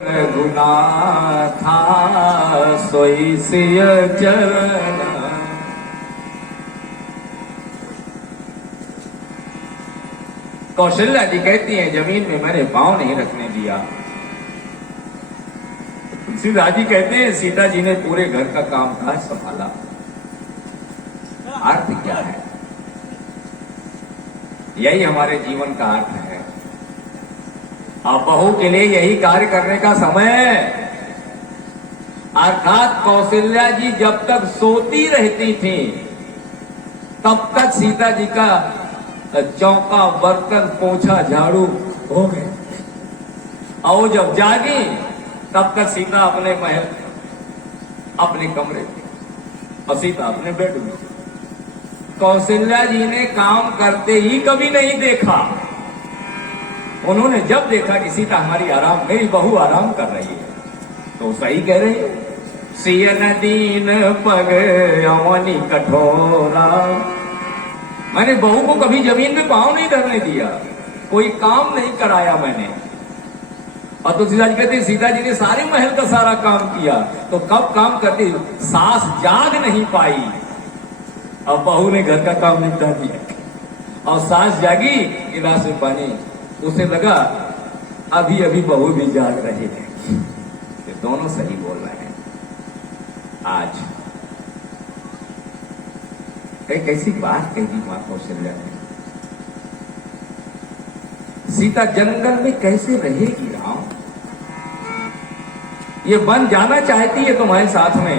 रघुनाथा सोई सिय चरण। कौशल्या जी कहती हैं जमीन में मैंने पांव नहीं रखने दिया। तुलसीदास जी कहते हैं सीता जी ने पूरे घर का कामकाज संभाला। अर्थ क्या है? यही हमारे जीवन का अर्थ है। अब बहू के लिए यही कार्य करने का समय है। अर्थात कौशल्या जी जब तक सोती रहती थी तब तक सीता जी का चौका बर्तन पोछा झाड़ू हो गए, और जब जागी तब तक सीता अपने महल अपने कमरे और सीता अपने बेड में। कौशल्या जी ने काम करते ही कभी नहीं देखा। उन्होंने जब देखा कि सीता हमारी आराम, मेरी बहू आराम कर रही है, तो सही कह रही है। सियन दीन पग अवनी कठोरा। मैंने बहू को कभी जमीन में पांव नहीं धरने दिया, कोई काम नहीं कराया मैंने। और तुलसीदास जी कहते सीता जी ने सारे महल का सारा काम किया, तो कब काम करती? सास जाग नहीं पाई, अब बहू ने घर का काम निपटा दिया। और सास जागी गिलास में पानी, उसे लगा अभी अभी बहू भी जाग रही है। ये दोनों सही बोल रहे हैं। आज एक ऐसी बात कही मां कौशल्या ने, सीता जंगल में कैसे रहेगी राम? ये वन जाना चाहती है तुम्हारे साथ में।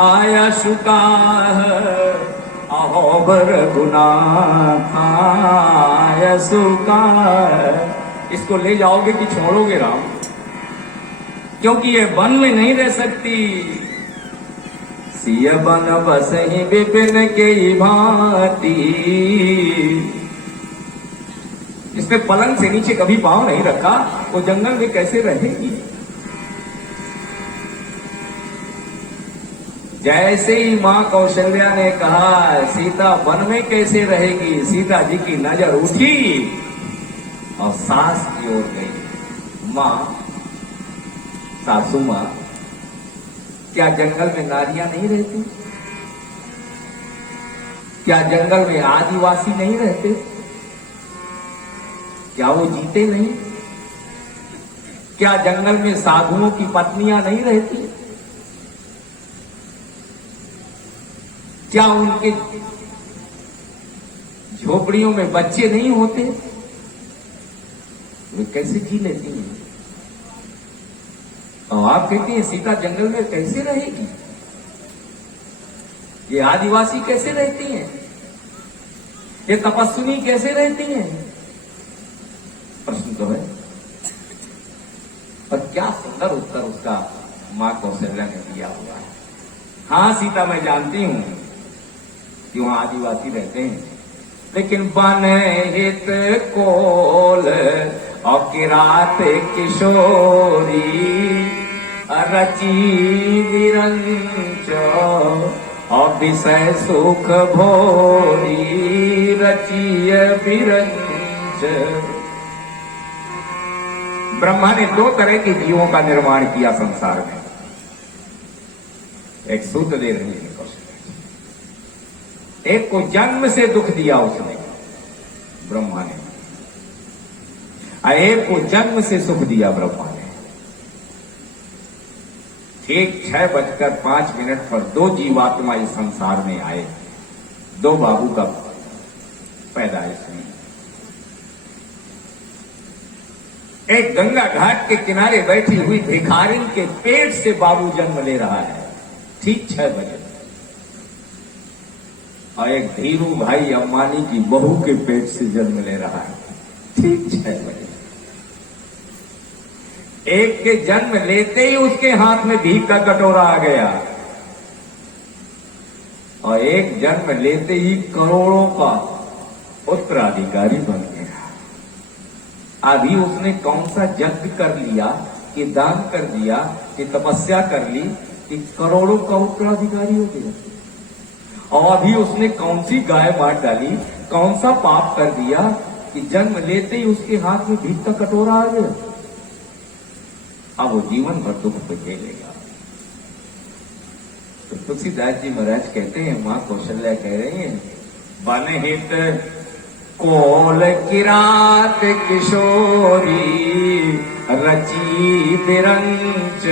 आया शुका अहोबर गुना आया सुका। इसको ले जाओगे कि छोड़ोगे राम? क्योंकि ये वन में नहीं रह सकती। सिय बन बस ही विपिन के भांति। इसने पलंग से नीचे कभी पांव नहीं रखा, वो जंगल में कैसे रहेगी? जैसे ही मां कौशल्या ने कहा सीता वन में कैसे रहेगी, सीता जी की नजर उठी और सास की ओर गई। मां, सासू मां, क्या जंगल में नारियां नहीं रहती? क्या जंगल में आदिवासी नहीं रहते? क्या वो जीते नहीं? क्या जंगल में साधुओं की पत्नियां नहीं रहती? क्या उनके झोपड़ियों में बच्चे नहीं होते? वे कैसे जी लेती हैं? और आप कहती हैं सीता जंगल में कैसे रहेगी? ये आदिवासी कैसे रहती हैं? ये तपस्विनी कैसे रहती हैं? प्रश्न तो है। और क्या सुंदर उत्तर उसका मां कौशल्या ने दिया हुआ है। हाँ सीता, मैं जानती हूं कि वहां आदिवासी रहते हैं, लेकिन बन हित कोल और किरात किशोरी रची विरंच और विषय सुख भोरी रची विरंच। ब्रह्मा ने दो तरह के जीवों का निर्माण किया संसार में। एक सूत्र दे रही है एक को जन्म से दुख दिया उसने, ब्रह्मा ने, और एक को जन्म से सुख दिया ब्रह्मा ने। ठीक 6:05 पर दो जीवात्मा इस संसार में आए, दो बाबू का पैदाइश हुई। एक गंगा घाट के किनारे बैठी हुई भिखारिन के पेट से बाबू जन्म ले रहा है, ठीक 6 बजे। और एक धीरू भाई अंबानी की बहू के पेट से जन्म ले रहा है, ठीक 6 बजे। एक के जन्म लेते ही उसके हाथ में भीख का कटोरा आ गया, और एक जन्म लेते ही करोड़ों का उत्तराधिकारी बन गया। अभी उसने कौन सा यज्ञ कर लिया कि दान कर दिया कि तपस्या कर ली कि करोड़ों का उत्तराधिकारी हो गया? और अभी उसने कौन सी गाय मार डाली, कौन सा पाप कर दिया कि जन्म लेते ही उसके हाथ में भीख का कटोरा आ गया? अब वो जीवन भर दुख पे झेलेगा। तो तुलसीदास जी महाराज कहते हैं, मां कौशल्या कह रही है, बनहित कोल किरात किशोरी रची विरंच।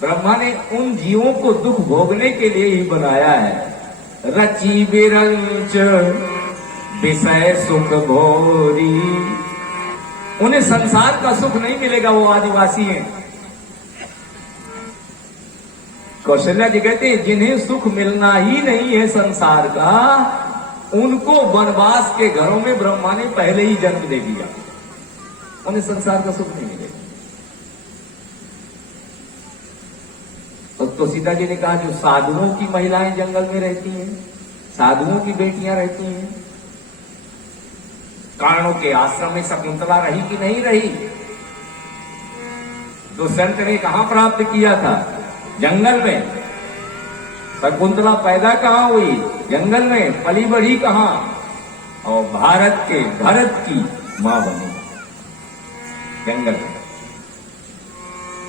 ब्रह्मा ने उन जीवों को दुख भोगने के लिए ही बनाया है। रची विरंच विषय सुख भोरी, उन्हें संसार का सुख नहीं मिलेगा, वो आदिवासी हैं। कौशल्या जी कहते हैं, जिन्हें सुख मिलना ही नहीं है संसार का, उनको वनवास के घरों में ब्रह्मा ने पहले ही जन्म दे दिया। उन्हें संसार का सुख नहीं मिलेगा। तो सीता जी ने कहा, जो साधुओं की महिलाएं जंगल में रहती हैं, साधुओं की बेटियां रहती हैं, कारणों के आश्रम में शकुंतला रही कि नहीं रही? दुष्यंत ने कहां प्राप्त किया था? जंगल में। शकुंतला पैदा कहां हुई? जंगल में। पली बढ़ी कहां? और भरत की मां बनी जंगल में।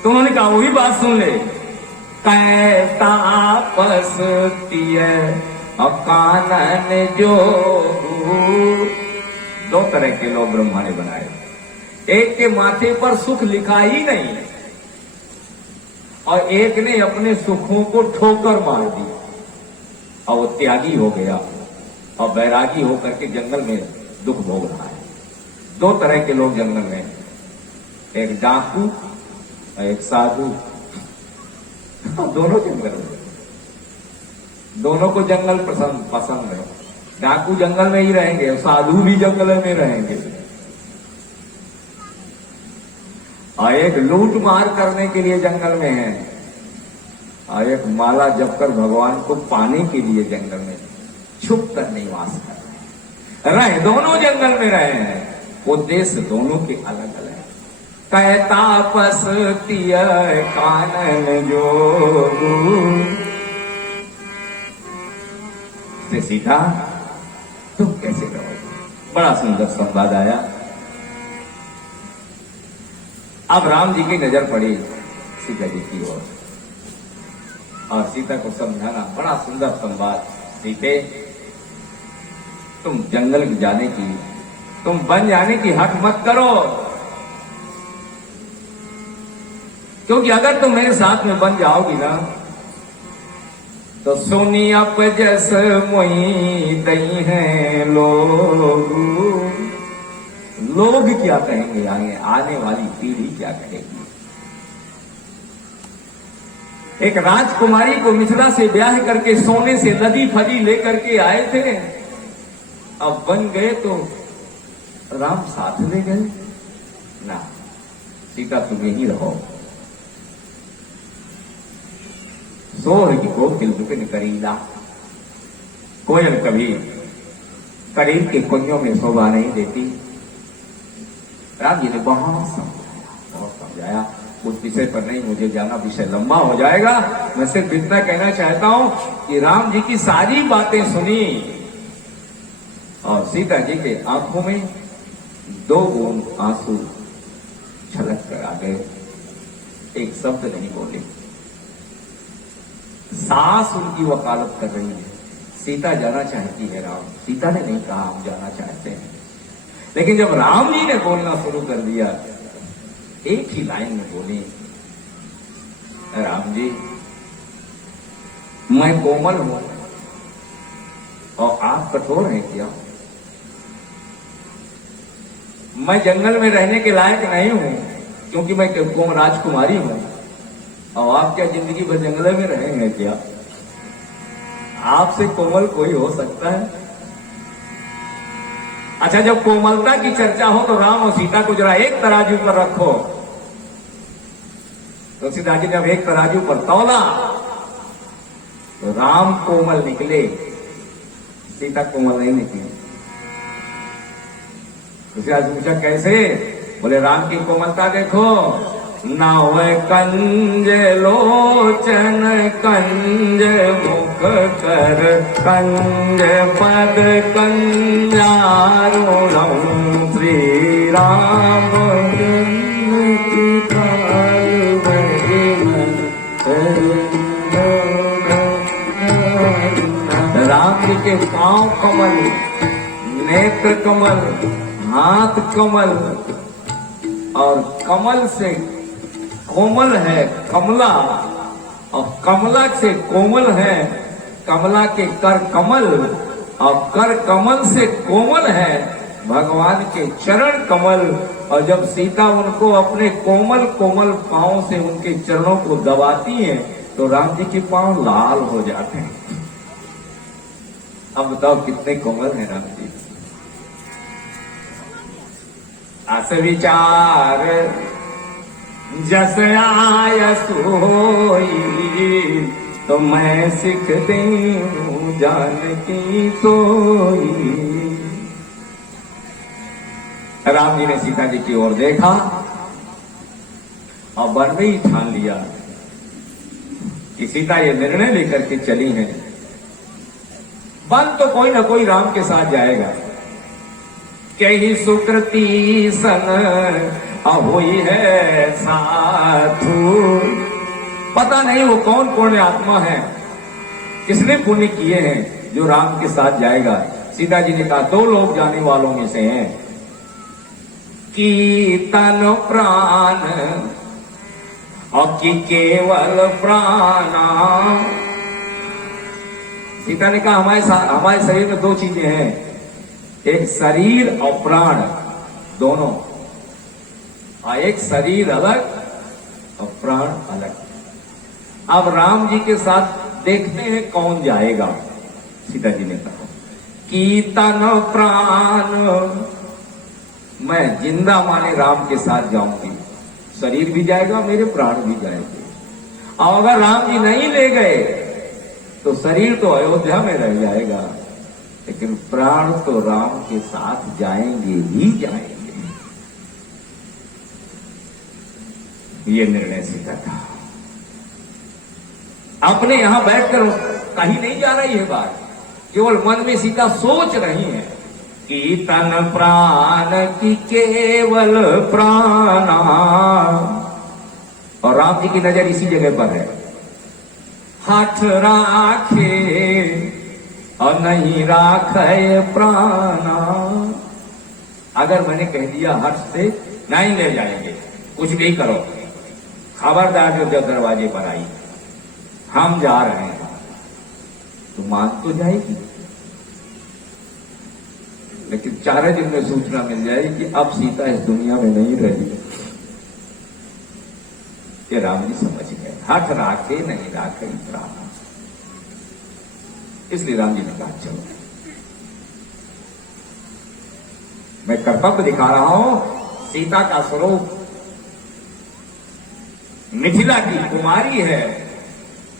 तो उन्होंने कहा, वही बात सुन ले, तापस कानन जोगू। दो तरह के लोग ब्रह्मा ने बनाए। एक के माथे पर सुख लिखा ही नहीं, और एक ने अपने सुखों को ठोकर मार दी, और वो त्यागी हो गया और बैरागी होकर के जंगल में दुख भोग रहा है। दो तरह के लोग जंगल में, एक डाकू और एक साधु। दोनों जंगल में, दोनों को जंगल पसंद है। डाकू जंगल में ही रहेंगे, साधु भी जंगल में रहेंगे। और एक लूट मार करने के लिए जंगल में है, और एक माला जपकर भगवान को पाने के लिए जंगल में छुप कर निवास कर रहे। दोनों जंगल में रहे हैं, उद्देश्य दोनों के अलग अलग है। तापस कानन जोगू। से सीखा, तुम कैसे रहोगे? बड़ा सुंदर संवाद आया। अब राम जी की नजर पड़ी सीता जी की ओर, और सीता को समझाना, बड़ा सुंदर संवाद। सीते, तुम जंगल जाने की, तुम वन जाने की हट मत करो, क्योंकि अगर तुम मेरे साथ में बन जाओगी ना, तो सोनी अप जस मोई दई है लोग। लोग क्या कहेंगे? आने वाली पीढ़ी क्या कहेगी? एक राजकुमारी को मिथिला से ब्याह करके सोने से नदी फदी लेकर के आए थे, अब बन गए तो राम साथ ले गए ना। सीता तुम यहीं रहो। सोहगी को दिलदुकन करीला। कोयल कभी करीब के कुंजों में शोभा नहीं देती। राम जी ने बहुत समझाया। उस विषय पर नहीं मुझे जाना, विषय लंबा हो जाएगा। मैं सिर्फ इतना कहना चाहता हूं कि राम जी की सारी बातें सुनी, और सीता जी के आंखों में दो बूंद आंसू छलक कर आ गए। एक शब्द नहीं बोले। सास उनकी वकालत कर रही है। सीता जाना चाहती है राम। सीता ने नहीं कहा हम जाना चाहते हैं, लेकिन जब राम जी ने बोलना शुरू कर दिया, एक ही लाइन में बोली, राम जी, मैं कोमल हूं और आप कठोर हैं क्या? मैं जंगल में रहने के लायक नहीं हूं, क्योंकि मैं राजकुमारी हूं, और आप क्या जिंदगी भर जंगल में रहेंगे क्या? आपसे कोमल कोई हो सकता है? अच्छा, जब कोमलता की चर्चा हो तो राम और सीता को जरा एक तराजू पर रखो। तो सीता जी ने जब एक तराजू पर तौला तो राम कोमल निकले, सीता कोमल नहीं निकली। तो आज पूछा कैसे? बोले राम की कोमलता देखो, नाव कंज लोचन कंज मुख कर कंज पद कंजारुणम श्री राम की के पांव कमल, नेत्र कमल, हाथ कमल, और कमल से कोमल है कमला, और कमला से कोमल है कमला के कर कमल, और कर कमल से कोमल है भगवान के चरण कमल। और जब सीता उनको अपने कोमल कोमल पांव से उनके चरणों को दबाती हैं तो राम जी के पांव लाल हो जाते हैं। अब बताओ कितने कोमल हैं राम जी। अस विचार जस आय सोई, तो मैं सिख देऊं जानकी सोई। राम जी ने सीता जी की ओर देखा और मन में ही ठान लिया कि सीता ये निर्णय लेकर के चली है, बन तो कोई ना कोई राम के साथ जाएगा। कही सुकृति सन हुई है साधु, पता नहीं वो कौन पुण्य आत्मा है, किसने पुण्य किए हैं जो राम के साथ जाएगा। सीता जी ने कहा दो लोग जाने वालों में से हैं, की तन प्राण और की केवल प्राणा। सीता ने कहा हमारे शरीर में दो चीजें हैं, एक शरीर और प्राण दोनों, और एक शरीर अलग और प्राण अलग। अब राम जी के साथ देखते हैं कौन जाएगा। सीता जी ने कहा कि तन प्राण, मैं जिंदा माने राम के साथ जाऊंगी, शरीर भी जाएगा मेरे प्राण भी जाएंगे। और अगर राम जी नहीं ले गए तो शरीर तो अयोध्या में रह जाएगा, लेकिन प्राण तो राम के साथ जाएंगे ही जाएंगे। ये निर्णय सीता था। अपने यहां बैठकर कहीं नहीं जा रही है बात, केवल मन में सीता सोच रही है कि तन प्राण की केवल प्राणा। और राम जी की नजर इसी जगह पर है, हाथ राखे और नहीं राखे प्राणा। अगर मैंने कह दिया हट से नहीं ले जाएंगे, कुछ भी करो, खबरदार जब दरवाजे पर आई हम जा रहे हैं, तो मान तो जाएगी, लेकिन 4 दिन में सूचना मिल जाएगी कि अब सीता इस दुनिया में नहीं रही। ये राम जी समझ गए, हाथ राखे नहीं राखे प्राण। इसलिए राम जी ने कहा चलो, मैं कर्तव्य दिखा रहा हूं। सीता का स्वरूप मिथिला की कुमारी है,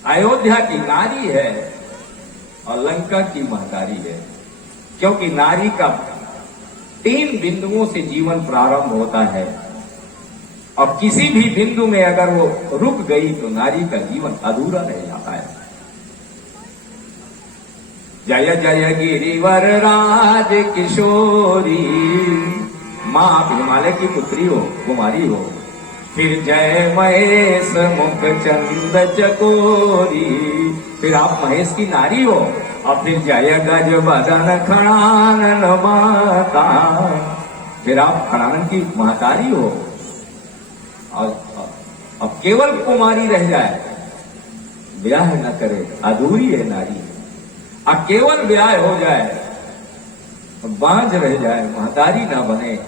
अयोध्या की नारी है और लंका की महतारी है। क्योंकि नारी का 3 बिंदुओं से जीवन प्रारंभ होता है, और किसी भी बिंदु में अगर वो रुक गई तो नारी का जीवन अधूरा रह जाता है। जय जय गिरिवर राज किशोरी, मां आप हिमालय की पुत्री हो, कुमारी हो। फिर जय महेश मुख चंद चकोरी, फिर आप महेश की नारी हो। और फिर जय गज बदन खड़ानन माता, फिर आप खड़ानन की महतारी हो। और अब केवल कुमारी रह जाए, ब्याह न करे, अधूरी है नारी। और केवल ब्याह हो जाए, बांझ रह जाए, महतारी ना बने,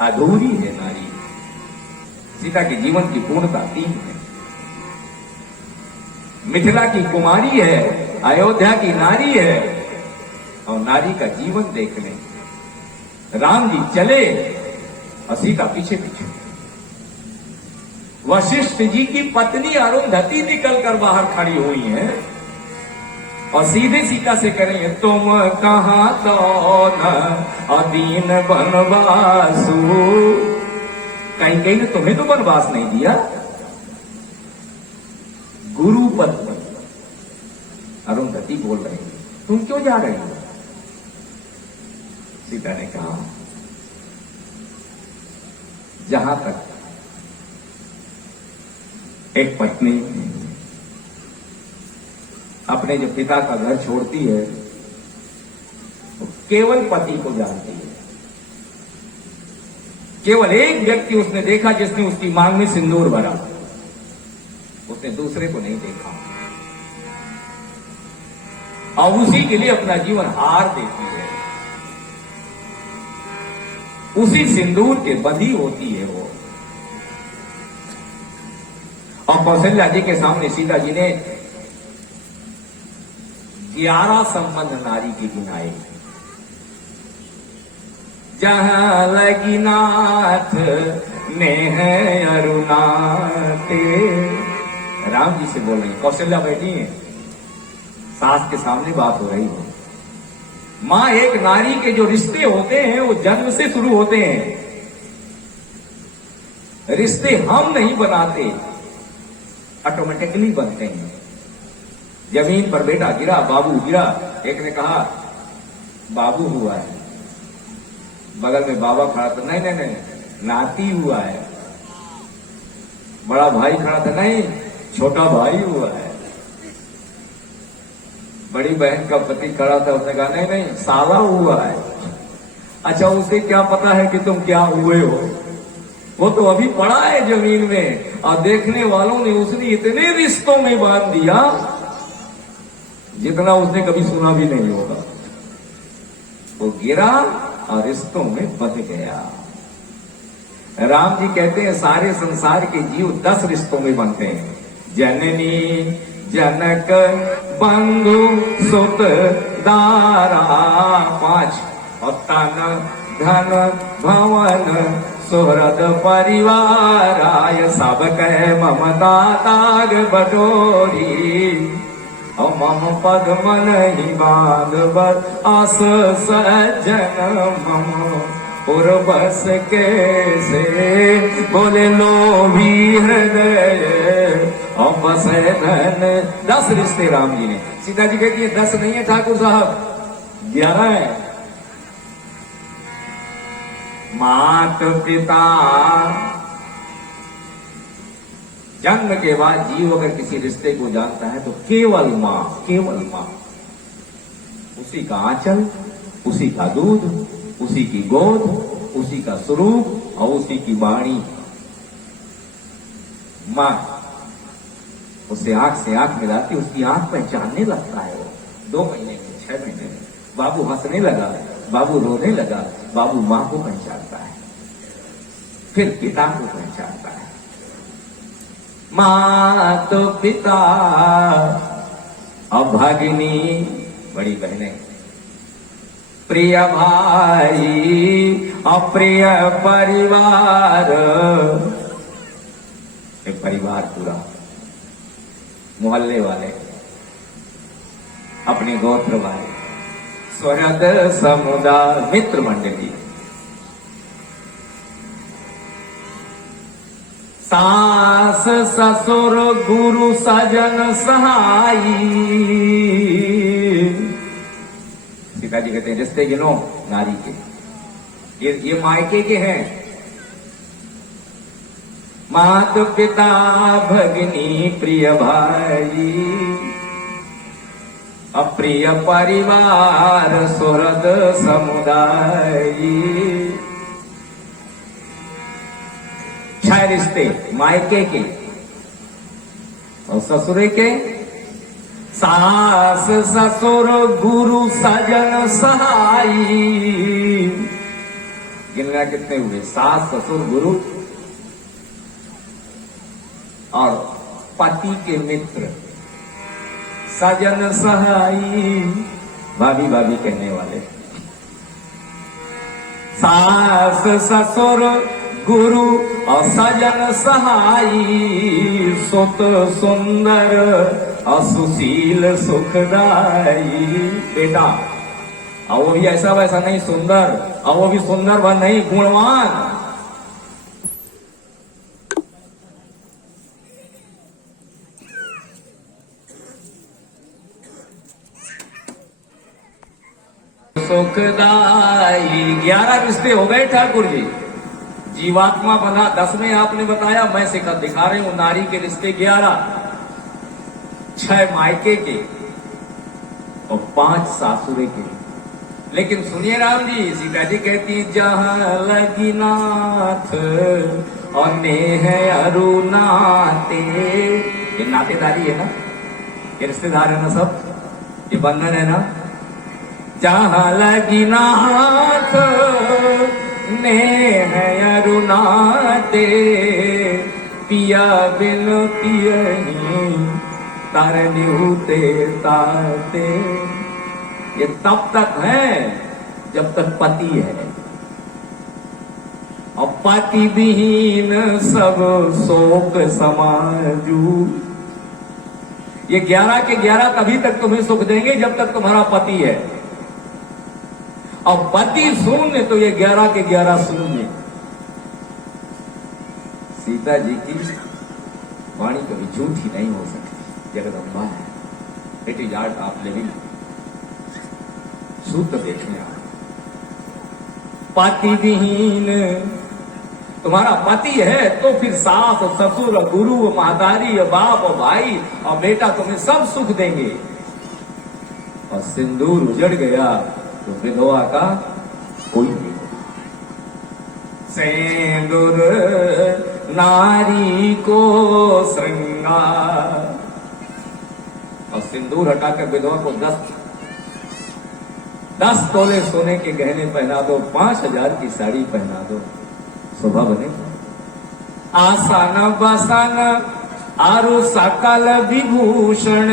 अधूरी है नारी। सीता के जीवन की पूर्णता 3 है। मिथिला की कुमारी है, अयोध्या की नारी है, और नारी का जीवन देखने राम जी चले और सीता पीछे पीछे। वशिष्ठ जी की पत्नी अरुंधति निकलकर बाहर खड़ी हुई है और सीधे सीता से करेंगे, तुम कहां तो न अदीन बनवासु। कहीं कहीं ने तुम्हें तो बनवास नहीं दिया, गुरु पत्नी अरुंधति बोल रही, तुम क्यों जा रही हो? सीता ने कहा, जहां तक एक पत्नी अपने जो पिता का घर छोड़ती है केवल पति को जानती है। केवल एक व्यक्ति उसने देखा जिसने उसकी मांग में सिंदूर भरा, उसने दूसरे को नहीं देखा, और उसी के लिए अपना जीवन हार देती है। उसी सिंदूर के बंधी होती है वो। और कौशल्या जी के सामने सीता जी ने 11 संबंध नारी के गिनाए। जहां लगी नाथ नेह अरुणाते, राम जी से बोल रही, कौशल्या बैठी है, सास के सामने बात हो रही है। मां, एक नारी के जो रिश्ते होते हैं वो जन्म से शुरू होते हैं। रिश्ते हम नहीं बनाते, ऑटोमेटिकली बनते हैं। जमीन पर बेटा गिरा, बाबू गिरा, एक ने कहा बाबू हुआ है, बगल में बाबा खड़ा था, नहीं नहीं नहीं नाती हुआ है। बड़ा भाई खड़ा था, नहीं छोटा भाई हुआ है। बड़ी बहन का पति खड़ा था, उसने कहा नहीं नहीं साला हुआ है। अच्छा, उसे क्या पता है कि तुम क्या हुए हो? वो तो अभी पड़ा है जमीन में, और देखने वालों ने उसने इतने रिश्तों में बांध दिया जितना उसने कभी सुना भी नहीं होगा। वो गिरा और रिश्तों में बंध गया। राम जी कहते हैं सारे संसार के जीव 10 रिश्तों में बनते हैं। जननी जनक बंधु सुत दारा 5, और तन धन भवन सुहृद परिवाराय, सब कह ममता ताग बटोरी, और मम पद मन ही बांध बर आस सज्जन मम पुरबस कैसे, बोले लोभी हृदय और बसे धन। 10 रिश्ते राम जी ने। सीता जी कहती है 10 नहीं है ठाकुर साहब, 11 है। मात पिता, जन्म के बाद जीव अगर किसी रिश्ते को जानता है तो केवल मां, केवल मां, उसी का आंचल, उसी का दूध, उसी की गोद, उसी का स्वरूप और उसी की वाणी। मां उससे आंख से आंख मिलाती, उसकी आंख पहचानने लगता है वो। 2 महीने में, 6 महीने में बाबू हंसने लगा, बाबू रोने लगा, बाबू मां को पहचानता है, फिर पिता को पहचानता है। मां तो पिता और भगिनी बड़ी बहनें, प्रिय भाई और प्रिय परिवार, एक परिवार पूरा, मोहल्ले वाले, अपने गोत्र वाले, स्वरद समुदाय, मित्र मंडली, सास ससुर गुरु सजन सहाई। सीता जी कहते हैं रिश्ते गिनो नारी के, ये मायके के हैं। मात पिता भगिनी प्रिय भाई, अप्रिय परिवार सुहृद समुदाय। 6 रिश्ते मायके के और ससुरे के। सास ससुर गुरु सजन सहाई, गिनना कितने हुए? सास ससुर गुरु और पति के मित्र, सजन सहाई, भाभी भाभी कहने वाले। सास ससुर गुरु और सजन सहाई, सुत सुंदर और सुशील सुखदाई। बेटा, और वो भी ऐसा वैसा नहीं सुंदर, और वो भी सुंदर व नहीं गुणवान। सुखदाई। 11 रिश्ते हो गए ठाकुर जी। जीवात्मा बना 10 में आपने बताया, मैं सिखा दिखा रही हूं नारी के रिश्ते 11। 6 मायके के और 5 सासुरे के। लेकिन सुनिए राम जी, सीता जी कहती जहां लगी नाथ और नेह अरुनाते। ये नातेदारी है ना, ये रिश्तेदार है ना, सब ये बंधन है ना। जहां लगी नाथ नेह अरुनाते, पिया बिन पियही तरन्यूते ताते। ये तब तक है जब तक पति है, और पति विहीन सब शोक समाजू। ये 11 के 11 तभी तक तुम्हें सुख देंगे जब तक तुम्हारा पति है, और पति शून्य तो ये 11 के 11 शून्य। सीता जी की वाणी कभी झूठी नहीं हो सकती, जगदम्बा है। It is art of living. सूत्र देखने आप, पति विहीन, तुम्हारा पति है तो फिर सास ससुर गुरु महतारी बाप और भाई और बेटा तुम्हें सब सुख देंगे। और सिंदूर उजड़ गया तो विधवा का कोई नहीं। सिंदूर नारी को श्रृंगार, और सिंदूर हटाकर विधवा को 10 तोले सोने के गहने पहना दो, 5000 की साड़ी पहना दो, शोभा बने। आसन बसन आरु सकल विभूषण,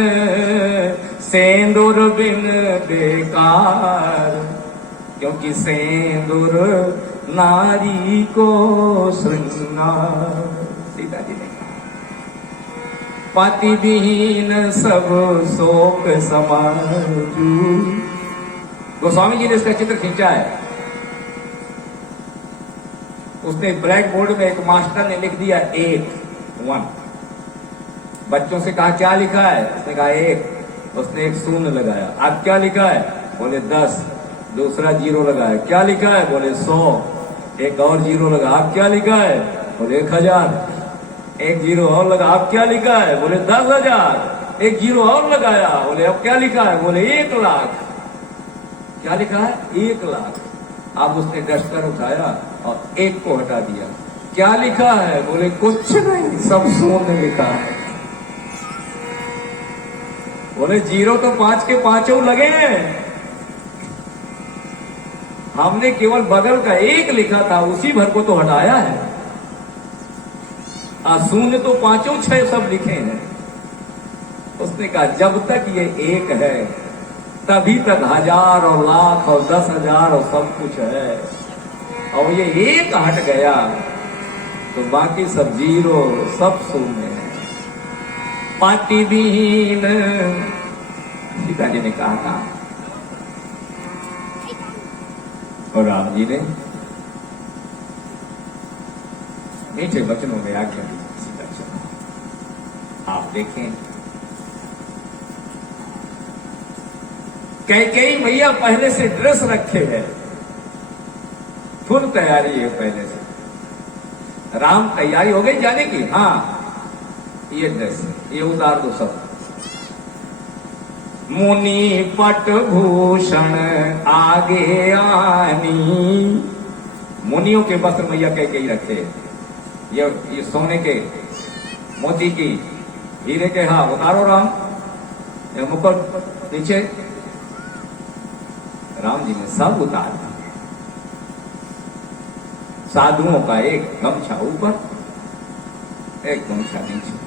सेंदूर बिन बेकार, क्योंकि सेंदूर नारी को श्रृंगार। सीता जी ने पति विहीन सब शोक समाजू। गोस्वामी जी ने इसका चित्र खींचा है। उसने ब्लैक बोर्ड में, एक मास्टर ने लिख दिया 1 बच्चों से कहा क्या लिखा है, उसने कहा 1, उसने एक शून्य लगाया। आप क्या लिखा है, बोले 10, दूसरा 0 लगाया। क्या लिखा है, बोले 100, एक और 0 लगा। आप क्या लिखा है, बोले 1000, एक 0 और लगा। आप क्या लिखा है, बोले 10,000, एक 0 और लगाया। बोले अब क्या लिखा है, बोले 1 लाख। क्या लिखा है, 1 लाख। अब उसने डस्टर उठाया और 1 को हटा दिया। क्या लिखा है, बोले कुछ नहीं, सब शून्य लिखा है। बोले 0 तो 5 के 5 लगे हैं, हमने केवल बगल का 1 लिखा था, उसी भर को तो हटाया है। शून्य तो 5 6 सब लिखे हैं। उसने कहा जब तक ये 1 है तभी तक 1000 और लाख और 10,000 और सब कुछ है, और ये 1 हट गया तो बाकी सब 0, सब शून्य है। पति विहीन, सीता जी ने कहा था, और राम जी ने मीठे वचनों में आज्ञा दी, सीता चलो। आप देखें, कैकेयी मैया पहले से ड्रेस रखे है, फुल तैयारी है पहले से। राम तैयारी हो गई जाने की, हाँ ये ड्रेस, ये उतार दो सब। मुनि पट भूषण आगे आनी, मुनियों के वस्त्र मैया कैकेयी रखे। ये सोने के, मोती की, हीरे के, हाँ उतारो राम। ये मुकुट नीचे, राम जी ने सब उतार दिया। साधुओं का एक गमछा ऊपर, एक गमछा नीचे।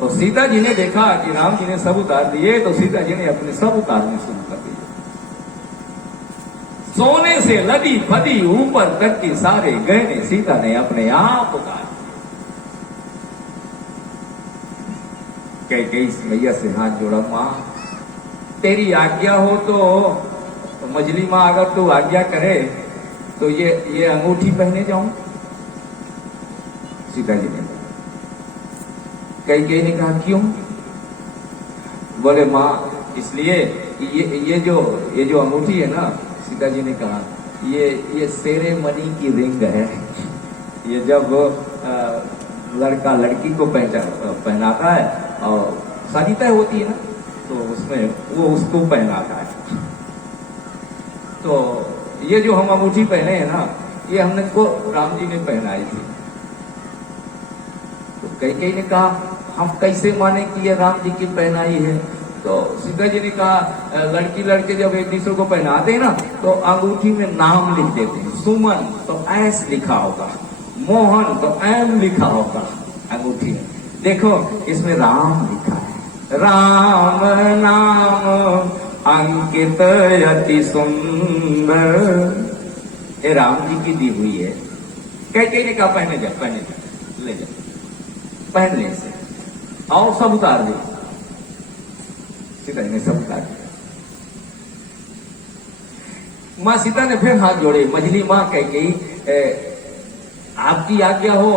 और सीता जी ने देखा कि राम जी ने सब उतार दिए, तो सीता जी ने अपने सब उतारने शुरू कर दिए। सोने से लदी फदी ऊपर तक के सारे गहने सीता ने अपने आप उतार दिए। कैकेयी मैया से हाथ जोड़ा, मां तेरी आज्ञा हो तो मजली मां अगर तू आज्ञा करे तो ये अंगूठी पहने जाऊं। सीता जी ने, कैकेयी ने कहा क्यों? बोले मां इसलिए ये जो अंगूठी है ना, सीता जी ने कहा ये सेरेमनी की रिंग है। ये जब लड़का लड़की को पहनाता है और शादी तय होती है ना, तो उसमें वो उसको पहनाता है। तो ये जो हम अंगूठी पहने हैं ना, ये हमने को राम जी ने पहनाई थी। तो कई ने कहा हम कैसे माने कि ये राम जी की पहनाई है। तो सीता जी ने कहा लड़की लड़के जब एक दूसरे को पहनाते हैं ना, तो अंगूठी में नाम लिख देते हैं। सुमन तो एस लिखा होगा, मोहन तो एम लिखा होगा अंगूठी में। देखो इसमें राम लिखा है, राम नाम अंकित अति सुंदर, ये राम जी की दी हुई है। कई ने कहा पहने जा, पहने जा, ले जा, पहनने से और सब उतार दे। सीता जी ने सब उतार दिया। मां सीता ने फिर हाथ जोड़े। मझली मां कह गई आपकी आज्ञा हो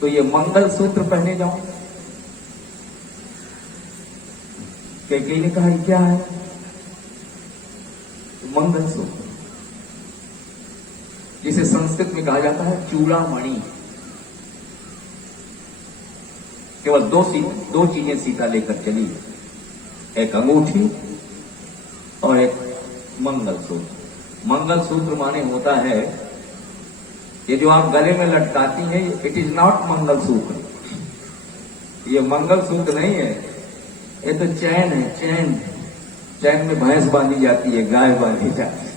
तो ये मंगल सूत्र पहने जाओ। कई ने कहा क्या है? मंगल सूत्र, जिसे संस्कृत में कहा जाता है चूड़ामणि। केवल दो चीजें सीता लेकर चली, एक अंगूठी और एक मंगलसूत्र। मंगलसूत्र माने होता है ये जो आप गले में लटकाती हैं, इट इज नॉट मंगलसूत्र, ये मंगलसूत्र नहीं है, ये तो चैन है। चैन में भैंस बांधी जाती है, गाय बांधी जाती है,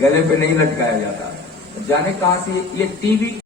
गले पे नहीं लटकाया जाता। जाने कहां से ये टीवी